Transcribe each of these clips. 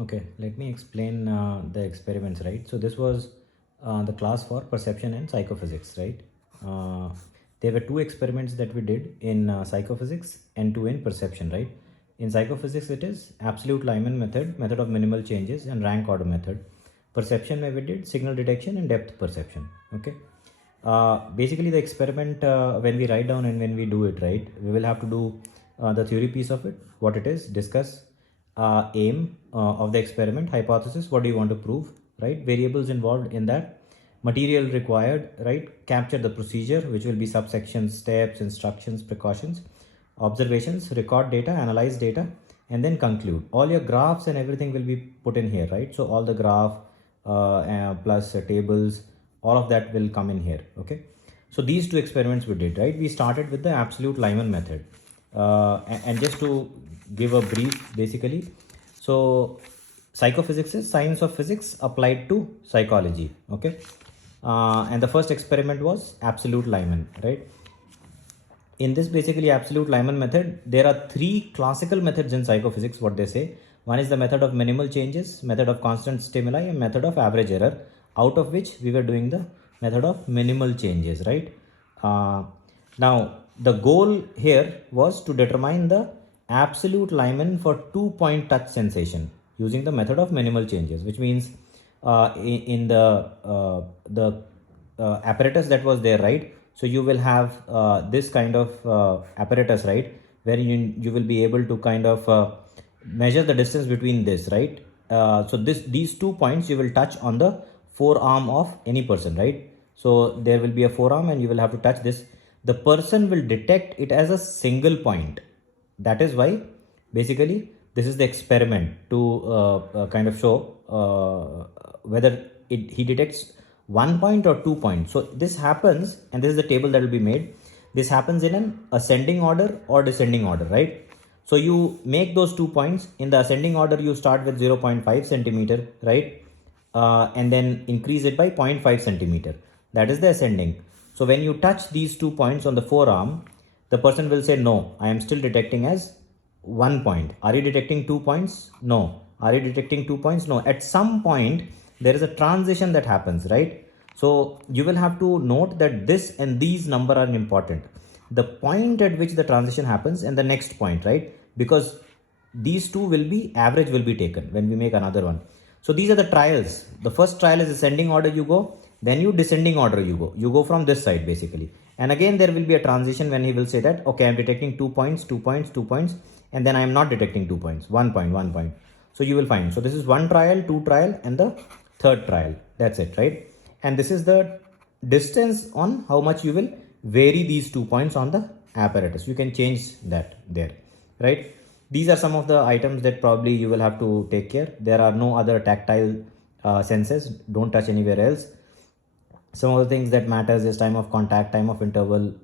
Okay, let me explain the experiments, right? So this was the class for perception and psychophysics, right? Uh, there were two experiments that we did in psychophysics and two in perception, right? In psychophysics, it is absolute Lyman method, method of minimal changes, and rank order method. Perception, where we did signal detection and depth perception. Okay. Basically, the experiment, when we write down and when we do it, right, we will have to do the theory piece of it, what it is, discuss aim of the experiment, hypothesis, what do you want to prove, right, variables involved in that, material required, right, capture the procedure, which will be subsections, steps, instructions, precautions, observations, record data, analyze data, and then conclude. All your graphs and everything will be put in here, right? So all the graph plus tables, all of that will come in here. Okay, so these two experiments we did, right? We started with the absolute Lyman method, and just to give a brief, basically, so psychophysics is science of physics applied to psychology. Okay, and the first experiment was absolute Lyman, right? In this basically absolute Lyman method, there are three classical methods in psychophysics, what they say. One is the method of minimal changes, method of constant stimuli, and method of average error, out of which we were doing the method of minimal changes, right? Now, the goal here was to determine the absolute Lyman for 2-point touch sensation using the method of minimal changes, which means in the apparatus that was there, right? So you will have this kind of apparatus, right, where you will be able to kind of measure the distance between this, right? So these 2 points you will touch on the forearm of any person, right? So there will be a forearm and you will have to touch this. The person will detect it as a single point. That is why basically this is the experiment to kind of show whether he detects 1 point or 2 points. So this happens, and this is the table that will be made. This happens in an ascending order or descending order, right? So you make those 2 points. In the ascending order, you start with 0.5 centimeter, right? And then increase it by 0.5 centimeter. That is the ascending. So when you touch these 2 points on the forearm, the person will say, no, I am still detecting as 1 point. Are you detecting 2 points? No. Are you detecting 2 points? No. At some point, there is a transition that happens, right? So you will have to note that this and these number are important. The point at which the transition happens and the next point, right? Because these two will be, average will be taken when we make another one. So these are the trials. The first trial is ascending order you go, then you descending order you go. You go from this side basically. And again, there will be a transition when he will say that, okay, I'm detecting 2 points, 2 points, 2 points, and then I am not detecting 2 points, 1 point, 1 point. So you will find, so this is one trial, two trial, and the third trial. That's it, right? And this is the distance on how much you will vary these 2 points on the apparatus. You can change that there, right? These are some of the items that probably you will have to take care. There are no other tactile senses. Don't touch anywhere else. Some of the things that matters is time of contact, time of interval,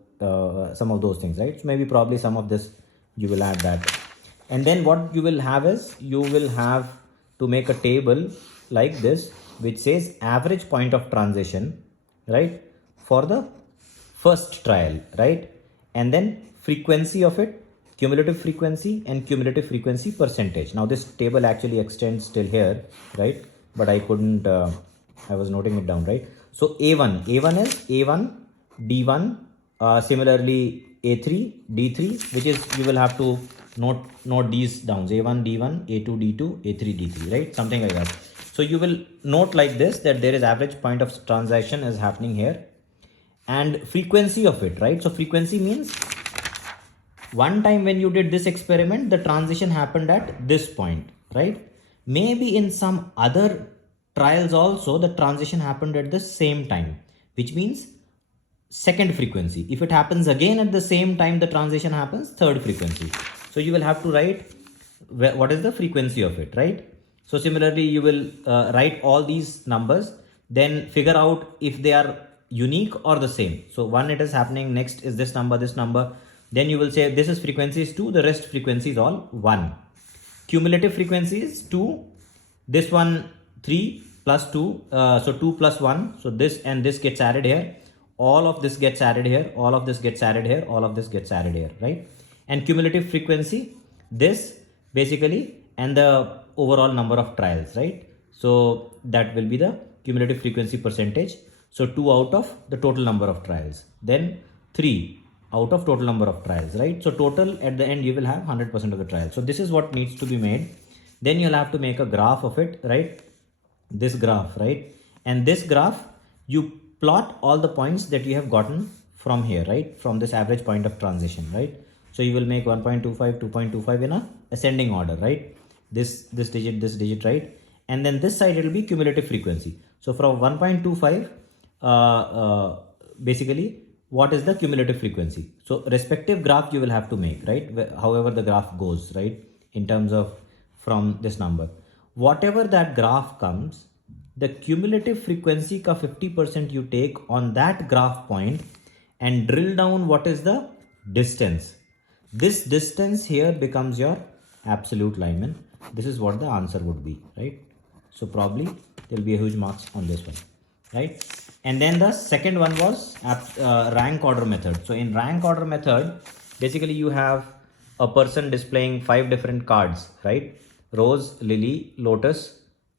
some of those things, right? So maybe probably some of this you will add that. And then what you will have is you will have to make a table like this, which says average point of transition, right, for the first trial, right? And then frequency of it, cumulative frequency and cumulative frequency percentage. Now this table actually extends till here, right? But I couldn't, I was noting it down, right? So A1 is A1, D1, similarly A3, D3, which is, you will have to note these down, A1, D1, A2, D2, A3, D3, right? Something like that. So you will note like this, that there is average point of transaction is happening here and frequency of it, right? So frequency means one time when you did this experiment, the transition happened at this point, right? Maybe in some other trials also, the transition happened at the same time, which means second frequency. If it happens again at the same time, the transition happens, third frequency. So you will have to write what is the frequency of it, right? So similarly, you will write all these numbers, then figure out if they are unique or the same. So one, it is happening, next is this number, then you will say this is frequency is 2, the rest frequency is all 1. Cumulative frequency is 2, this one 3 plus 2, so 2 plus 1, so this and this gets added here, all of this gets added here, all of this gets added here, all of this gets added here, right? And cumulative frequency, this basically, and the overall number of trials, right? So that will be the cumulative frequency percentage. So 2 out of the total number of trials, then 3 out of total number of trials, right? So total at the end you will have 100% of the trials. So this is what needs to be made. Then you'll have to make a graph of it, right? This graph, right? And this graph, you plot all the points that you have gotten from here, right? From this average point of transition, right? So you will make 1.25, 2.25 in a ascending order, right? This digit, right? And then this side it will be cumulative frequency. So from 1.25, basically, what is the cumulative frequency? So respective graph you will have to make, right? However the graph goes, right? In terms of from this number, whatever that graph comes, the cumulative frequency ka 50% you take on that graph point and drill down what is the distance. This distance here becomes your absolute Lyman. This is what the answer would be, right? So probably there will be a huge marks on this one, right? And then the second one was rank order method. So in rank order method, basically you have a person displaying 5 different cards, right? Rose, lily, lotus,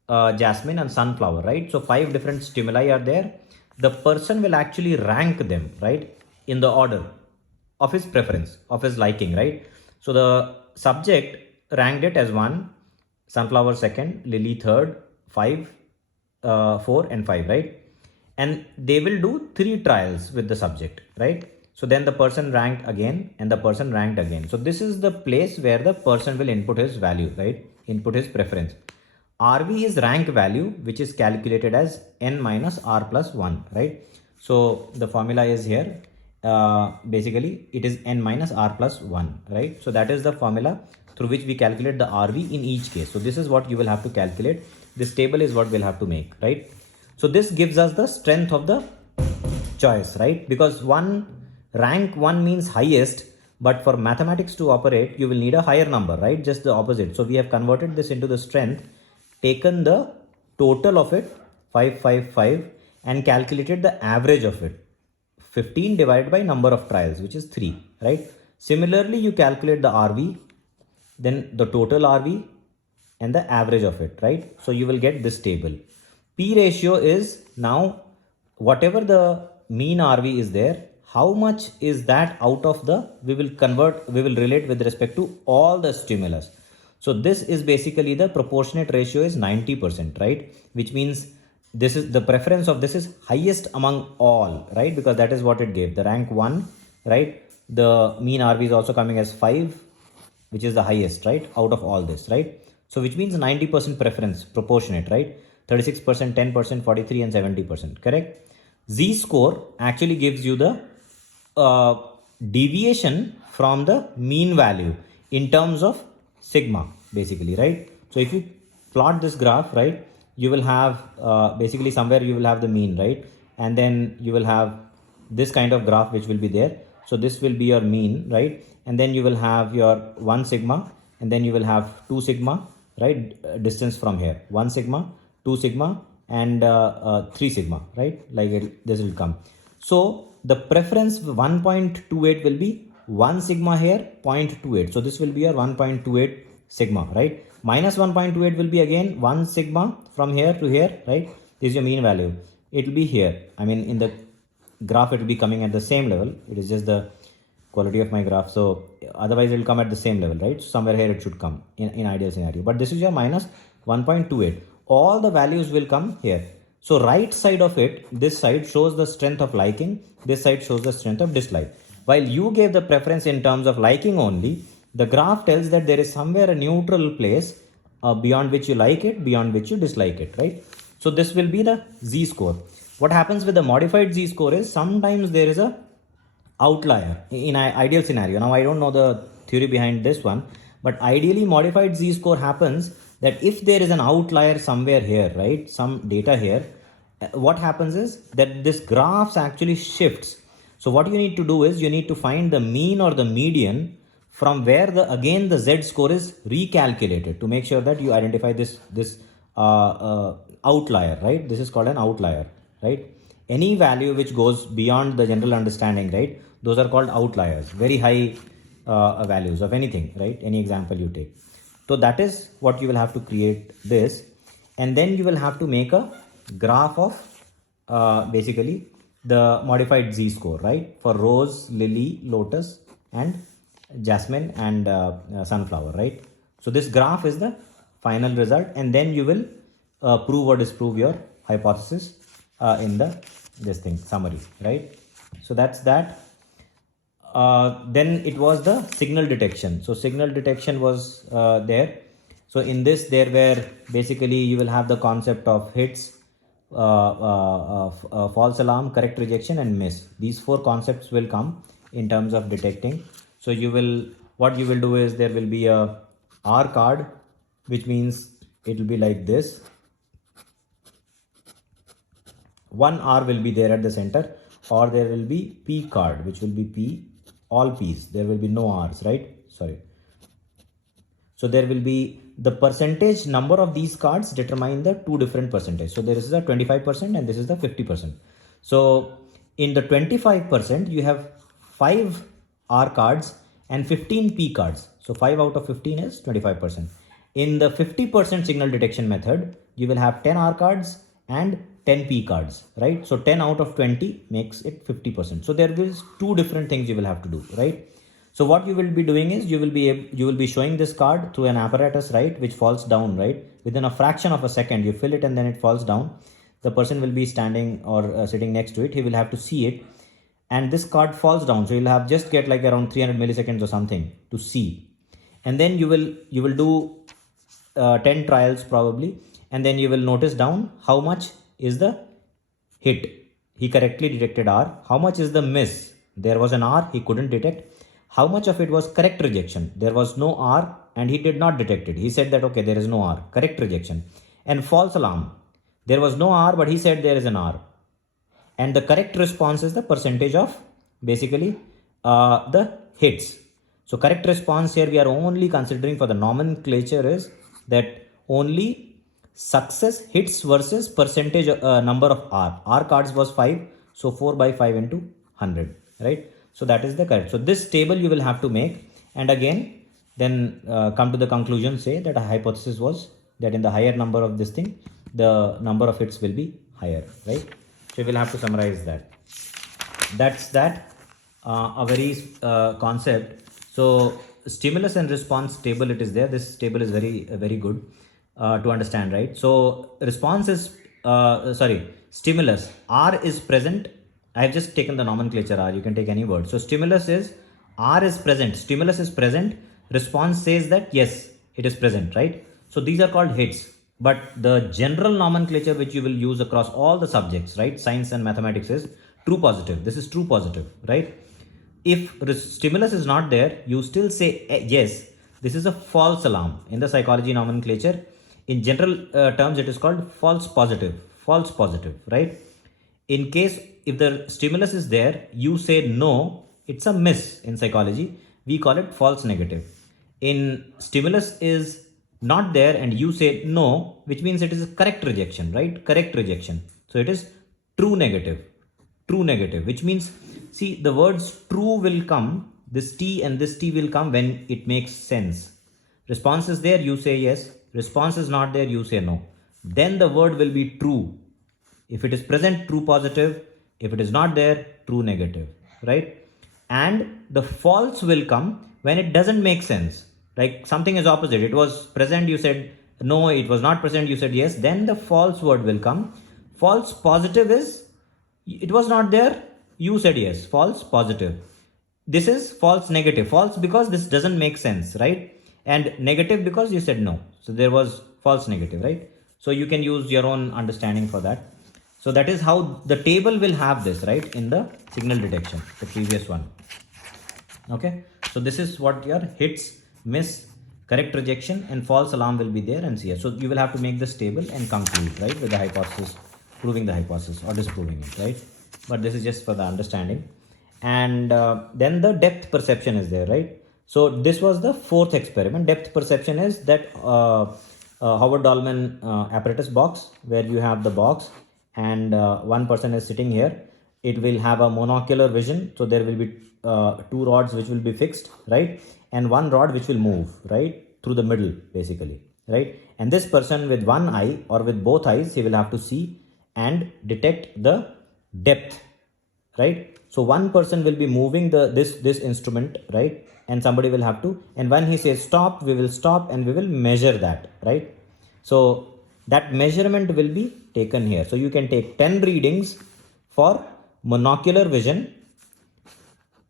jasmine and sunflower, right? So 5 different stimuli are there. The person will actually rank them, right? In the order of his preference, of his liking, right? So the subject ranked it as 1, sunflower 2nd, lily 3rd, 5, 4 and 5, right? And they will do 3 trials with the subject, right? So then the person ranked again and the person ranked again. So this is the place where the person will input his value, right? Input his preference. RV is rank value, which is calculated as n minus r plus 1, right? So the formula is here. Basically it is n minus r plus 1, right? So that is the formula through which we calculate the RV in each case. So this is what you will have to calculate. This table is what we'll have to make, right? So this gives us the strength of the choice, right? Because rank 1 means highest, but for mathematics to operate, you will need a higher number, right? Just the opposite. So we have converted this into the strength, taken the total of it, 555, and calculated the average of it, 15 divided by number of trials, which is 3, right? Similarly, you calculate the RV, then the total RV and the average of it, right? So you will get this table. P ratio is now whatever the mean RV is there, how much is that out of the, we will relate with respect to all the stimulus. So this is basically the proportionate ratio is 90%, right? Which means this is the preference of this is highest among all, right? Because that is what it gave, the rank 1, right? The mean RV is also coming as 5, which is the highest, right? Out of all this, right? So which means 90% preference, proportionate, right? 36%, 10%, 43 and 70%, correct? Z-score actually gives you the deviation from the mean value in terms of sigma, basically, right? So if you plot this graph, right, you will have basically somewhere you will have the mean, right? And then you will have this kind of graph which will be there. So this will be your mean, right? And then you will have your 1 sigma and then you will have 2 sigma, right? Distance from here, 1 sigma, 2 sigma and 3 sigma, right? Like this will come. So the preference 1.28 will be 1 sigma here, 0.28. So this will be your 1.28 sigma, right? Minus 1.28 will be again 1 sigma from here to here, right? This is your mean value. It will be here. I mean, in the graph, it will be coming at the same level. It is just the quality of my graph. So otherwise it will come at the same level, right? So somewhere here it should come in ideal scenario. But this is your minus 1.28. All the values will come here. So right side of it, this side shows the strength of liking. This side shows the strength of dislike. While you gave the preference in terms of liking only, the graph tells that there is somewhere a neutral place beyond which you like it, beyond which you dislike it, right? So this will be the Z-score. What happens with the modified Z-score is sometimes there is a outlier in an ideal scenario. Now I don't know the theory behind this one, but ideally modified Z-score happens that if there is an outlier somewhere here, right, some data here, what happens is that this graphs actually shifts. So what you need to do is you need to find the mean or the median from where again the Z-score is recalculated to make sure that you identify this outlier, right? This is called an outlier, right? Any value which goes beyond the general understanding, right? Those are called outliers, very high values of anything, right? Any example you take. So that is what you will have to create this, and then you will have to make a graph of basically the modified z-score, right, for rose, lily, lotus, and jasmine, and sunflower, right? So this graph is the final result, and then you will prove or disprove your hypothesis in the this thing summary, right? So that's that. Then it was the signal detection. So signal detection was there. So in this, there were basically you will have the concept of hits, false alarm, correct rejection, and miss. These four concepts will come in terms of detecting. So you will, what you will do is there will be a R card, which means it will be like this. One R will be there at the center, or there will be P card, which will be P, all P's. There will be no R's, right? Sorry. So there will be the percentage number of these cards determine the two different percentage. So there is the 25% and this is the 50%. So in the 25%, you have 5 R cards and 15 P cards. So 5 out of 15 is 25%. In the 50% signal detection method, you will have 10 R cards and 10 P cards, right? So 10 out of 20 makes it 50%. So there is two different things you will have to do, right? So what you will be doing is you will be showing this card through an apparatus, right, which falls down, right? Within a fraction of a second, you fill it and then it falls down. The person will be standing or sitting next to it. He will have to see it, and this card falls down. So you'll have just get like around 300 milliseconds or something to see, and then you will do 10 trials probably, and then you will notice down how much is the hit. He correctly detected R. How much is the miss? There was an R, he couldn't detect. How much of it was correct rejection? There was no R and he did not detect it. He said that, okay, there is no R, correct rejection. And false alarm. There was no R, but he said there is an R. And the correct response is the percentage of basically the hits. So correct response here we are only considering for the nomenclature is that only success hits versus percentage number of R. R cards was 5. So 4 by 5 into 100, right? So that is the correct. So this table you will have to make, and again then come to the conclusion, say that a hypothesis was that in the higher number of this thing, the number of hits will be higher, right? So you will have to summarize that. That's that, a very concept. So stimulus and response table, it is there. This table is very good to understand, right? So response is stimulus, R is present. I have just taken the nomenclature R, you can take any word. So stimulus is R is present, stimulus is present, response says that yes, it is present, right? So these are called hits. But the general nomenclature which you will use across all the subjects, right, science and mathematics, is true positive. This is true positive, right? If stimulus is not there, you still say yes, this is a false alarm. In the psychology nomenclature, in general terms, it is called false positive, right? In case if the stimulus is there, you say no, it's a miss. In psychology, we call it false negative. In stimulus is not there and you say no, which means it is a correct rejection, right? Correct rejection. So it is true negative, which means, see, the words true will come, this T and this T will come when it makes sense. Response is there, you say yes. Response is not there, you say no. Then the word will be true. If it is present, true positive. If it is not there, true negative, right? And the false will come when it doesn't make sense. Like something is opposite. It was present, you said no. It was not present, you said yes. Then the false word will come. False positive is, it was not there, you said yes. False positive. This is false negative. False because this doesn't make sense, right? And negative because you said no. So there was false negative, right? So you can use your own understanding for that. So that is how the table will have this, right, in the signal detection, the previous one. Okay, so this is what your hits, miss, correct rejection, and false alarm will be there, and see. So you will have to make this table and conclude, right, with the hypothesis, proving the hypothesis or disproving it, right? But this is just for the understanding. And then the depth perception is there, right? So this was the fourth experiment. Depth perception is that Howard Dolman apparatus box, where you have the box and one person is sitting here. It will have a monocular vision. So there will be two rods which will be fixed, right? And one rod which will move, right? through the middle basically, right? And this person with one eye or with both eyes, he will have to see and detect the depth, right? So one person will be moving this instrument, right? And somebody will have to, and when he says stop, we will stop and we will measure that, right? So that measurement will be taken here. So you can take 10 readings for monocular vision,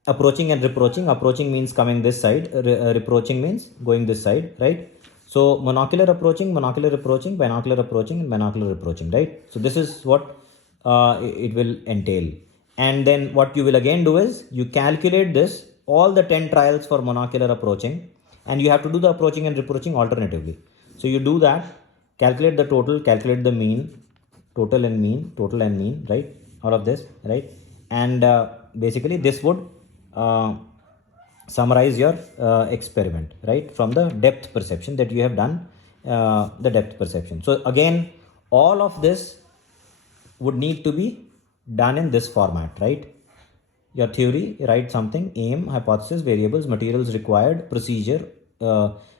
approaching and reproaching. Approaching means coming this side, reproaching means going this side, right? So monocular approaching, binocular approaching, and binocular approaching, right? So this is what it will entail. And then what you will again do is you calculate this, all the 10 trials for monocular approaching, and you have to do the approaching and reproaching alternatively. So you do that, calculate the total, calculate the mean, total and mean, right? All of this, right? And basically this would summarize your experiment, right? From the depth perception that you have done, the depth perception. So again, all of this would need to be done in this format, right? Your theory, write something, aim, hypothesis, variables, materials required, procedure.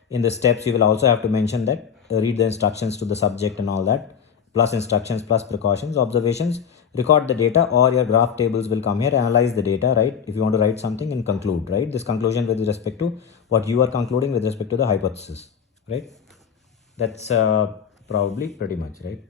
In the steps, you will also have to mention that, read the instructions to the subject and all that, plus instructions, plus precautions, observations, record the data, or your graph tables will come here, analyze the data, right? If you want to write something and conclude, right? This conclusion with respect to what you are concluding with respect to the hypothesis, right? That's probably pretty much, right?